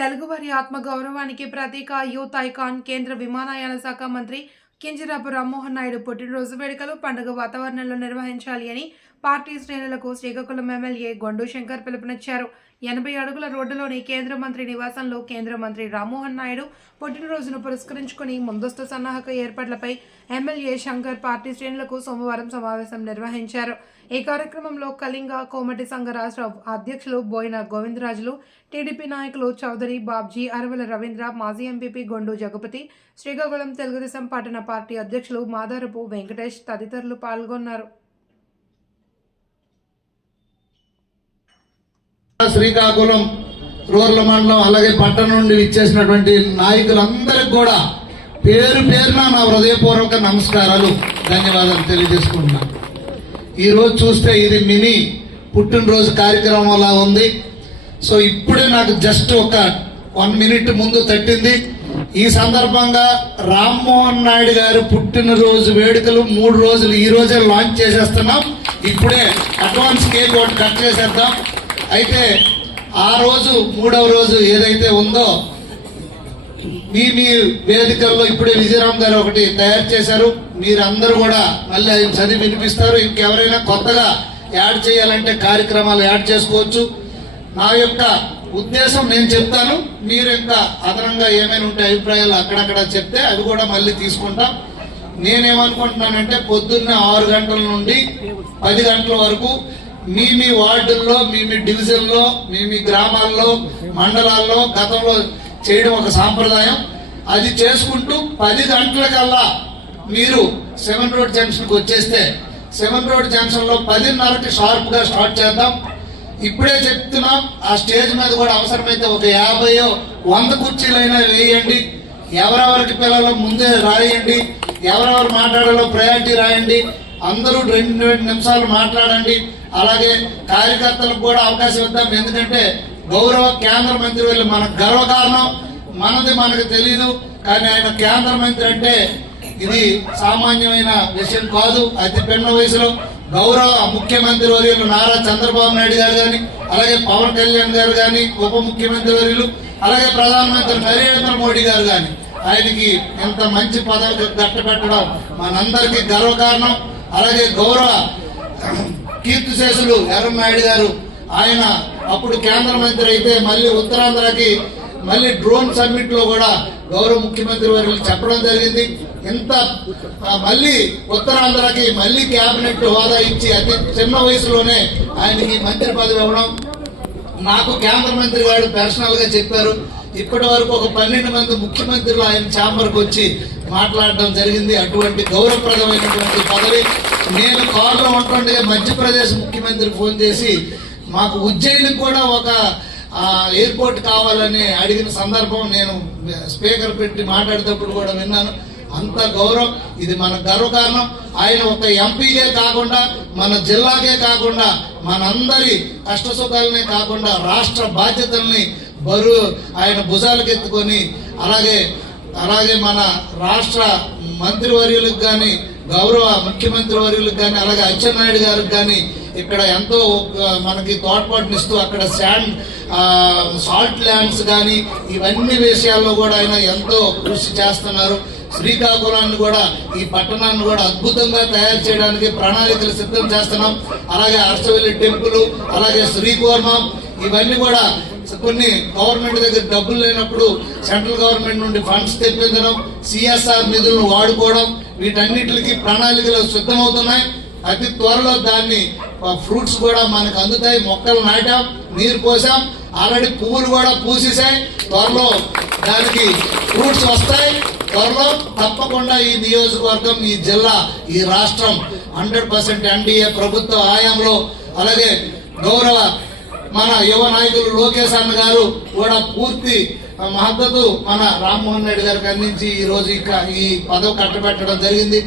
తెలుగువారి ఆత్మగౌరవానికి ప్రతీక యూత్ ఐకాన్ కేంద్ర విమానయాన శాఖ మంత్రి కింజరాపు రామ్మోహన్ నాయుడు పుట్టినరోజు వేడుకలు పండుగ వాతావరణంలో నిర్వహించాలి అని పార్టీ శ్రేణులకు శ్రీకాకుళం ఎమ్మెల్యే గొండు శంకర్ పిలుపునిచ్చారు. 80 అడుగుల రోడ్డులోని కేంద్ర మంత్రి నివాసంలో కేంద్ర మంత్రి రామ్మోహన్ నాయుడు పుట్టినరోజును పురస్కరించుకుని ముందస్తు సన్నాహక ఏర్పాట్లపై ఎమ్మెల్యే శంకర్ పార్టీ శ్రేణులకు సోమవారం సమావేశం నిర్వహించారు. ఈ కార్యక్రమంలో కళింగ కోమటి సంఘ రాష్ట్ర అధ్యక్షులు బోయిన గోవిందరాజులు, టీడీపీ నాయకులు చౌదరి బాబ్జీ, అరవల రవీంద్ర, మాజీ ఎంపీపీ గొండు జగపతి, శ్రీకాకుళం తెలుగుదేశం పట్టణ పార్టీ అధ్యక్షులు మాదారపు వెంకటేష్ తదితరులు పాల్గొన్నారు. శ్రీకాకుళం రూరల్ మండలం అలాగే పట్టణం నుండి ఇచ్చేసినటువంటి నాయకులందరికీ కూడా పేరు పేరున నా హృదయపూర్వక నమస్కారాలు, ధన్యవాదాలు తెలియజేసుకుంటున్నా. ఈరోజు చూస్తే ఇది మినీ పుట్టినరోజు కార్యక్రమం అలా ఉంది. సో ఇప్పుడే నాకు జస్ట్ ఒక 1 మినిట్ ముందు తట్టింది. ఈ సందర్భంగా రామ్మోహన్ నాయుడు గారు పుట్టినరోజు వేడుకలు 3 రోజులు ఈ రోజే లాంచ్ చేసేస్తున్నాం. ఇప్పుడే అడ్వాన్స్ కేక్ ఒకటి కట్ చేసేద్దాం. అయితే ఆ రోజు 3వ రోజు ఏదైతే ఉందో మీ వేదికల్లో ఇప్పుడే విజయరామ్ గారు ఒకటి తయారు చేశారు. మీరందరూ కూడా మళ్ళీ ఆయన చదివి వినిపిస్తారు. ఇంకెవరైనా కొత్తగా యాడ్ చేయాలంటే కార్యక్రమాలు యాడ్ చేసుకోవచ్చు. నా యొక్క ఉద్దేశం నేను చెప్తాను, మీరు ఇంకా అదనంగా ఏమైనా ఉంటే అభిప్రాయాలు అక్కడక్కడ చెప్తే అవి కూడా మళ్ళీ తీసుకుంటాం. నేనేమనుకుంటున్నానంటే పొద్దున్న 6 గంటల నుండి 10 గంటల వరకు మీ వార్డుల్లో, మీ డివిజన్లో, మీ గ్రామాల్లో, మండలాల్లో గతంలో చేయడం ఒక సాంప్రదాయం. అది చేసుకుంటూ 10 గంటలకల్లా మీరు 7 రోడ్ జంక్షన్కి వచ్చేస్తే 7 రోడ్ జంక్షన్ లో 10:30కి షార్ప్ గా స్టార్ట్ చేద్దాం. ఇప్పుడే చెప్తున్నాం, ఆ స్టేజ్ మీద కూడా అవసరమైతే ఒక 50-100 కుర్చీలైనా వేయండి. ఎవరెవరికి పిల్లలు ముందే రాయండి, ఎవరెవరు మాట్లాడాలో ప్రయారిటీ రాయండి. అందరూ 2 నిమిషాలు మాట్లాడండి. అలాగే కార్యకర్తలకు కూడా అవకాశం ఇద్దాం. ఎందుకంటే గౌరవ కేంద్ర మంత్రి వాళ్ళు మనకు గర్వకారణం. మనది మనకు తెలీదు, కానీ ఆయన కేంద్ర మంత్రి అంటే ఇది సామాన్యమైన విషయం కాదు. అతి పిన్న వయసులో గౌరవ ముఖ్యమంత్రి వర్యులు నారా చంద్రబాబు నాయుడు గారు కానీ, అలాగే పవన్ కళ్యాణ్ గారు కానీ, ఉప ముఖ్యమంత్రి వర్యులు, అలాగే ప్రధానమంత్రి నరేంద్ర మోడీ గారు కానీ ఆయనకి ఇంత మంచి పదవి కట్టబెట్టడం మనందరికీ గర్వకారణం. అలాగే గౌరవ కీర్తిశేషులు ఎర్రనాయుడు గారు, ఆయన అప్పుడు కేంద్ర మంత్రి అయితే మళ్ళీ ఉత్తరాంధ్రకి మళ్ళీ డ్రోన్ సమ్మిట్ లో కూడా గౌరవ ముఖ్యమంత్రి వర్యులు చెప్పడం జరిగింది. ఇంత మళ్ళీ ఉత్తరాంధ్రకి మళ్ళీ కేబినెట్ హోదా ఇచ్చి అతి చిన్న వయసులోనే ఆయనకి మంత్రి పదవి ఇవ్వడం. నాకు కేంద్ర మంత్రి గారు పర్సనల్ గా చెప్పారు, ఇప్పటి వరకు ఒక 12 మంది ముఖ్యమంత్రులు ఆయన ఛాంబర్కి వచ్చి మాట్లాడడం జరిగింది. అటువంటి గౌరవప్రదమైనటువంటి పదవి. నేను కారులో ఉంటుండగా మధ్యప్రదేశ్ ముఖ్యమంత్రి ఫోన్ చేసి మాకు ఉజ్జయినికి కూడా ఒక ఎయిర్పోర్ట్ కావాలని అడిగిన సందర్భం నేను స్పీకర్ పెట్టి మాట్లాడేటప్పుడు కూడా విన్నాను. అంత గౌరవం, ఇది మన గర్వకారణం. ఆయన ఒక ఎంపీకే కాకుండా, మన జిల్లాకే కాకుండా, మనందరి కష్ట సుఖాలనే కాకుండా రాష్ట్ర బాధ్యతల్ని బరువు ఆయన భుజాలకు ఎత్తుకొని, అలాగే మన రాష్ట్ర మంత్రివర్యులకు కానీ, గౌరవ ముఖ్యమంత్రి వర్యులకు కానీ, అలాగే అచ్చెన్నాయుడు గారికి కానీ ఇక్కడ ఎంతో మనకి తోడ్పాటునిస్తూ అక్కడ సాల్ట్ ల్యాండ్స్ కానీ ఇవన్నీ విషయాల్లో కూడా ఆయన ఎంతో కృషి చేస్తున్నారు. శ్రీకాకుళాన్ని కూడా, ఈ పట్టణాన్ని కూడా అద్భుతంగా తయారు చేయడానికి ప్రణాళికలు సిద్ధం చేస్తున్నాం. అలాగే అరసవెల్లి టెంపుల్, అలాగే శ్రీకూర్మం, ఇవన్నీ కూడా కొన్ని గవర్నమెంట్ దగ్గర డబ్బులు లేనప్పుడు సెంట్రల్ గవర్నమెంట్ నుండి ఫండ్స్ తెప్పించడం, సిఎస్ఆర్ నిధులను వాడుకోవడం, వీటన్నిటికి ప్రణాళికలు సిద్ధమవుతున్నాయి. అతి త్వరలో దాన్ని ఫ్రూట్స్ కూడా మనకు అందుతాయి. మొక్కలు నాటాం, నీరు పోసాం, ఆల్రెడీ పువ్వులు కూడా పూసేసాయి. త్వరలో దానికి ఫ్రూట్స్ వస్తాయి. త్వరలో తప్పకుండా ఈ నియోజకవర్గం, ఈ జిల్లా, ఈ రాష్ట్రం 100% ఎన్డీఏ ప్రభుత్వ హయాంలో, అలాగే గౌరవ మన యువ నాయకులు లోకేష్ అన్న గారు కూడా పూర్తి మద్దతు మన రామ్మోహన్ నాయుడు గారికి అందించి ఈ రోజు ఈ పదవి కట్టబెట్టడం జరిగింది.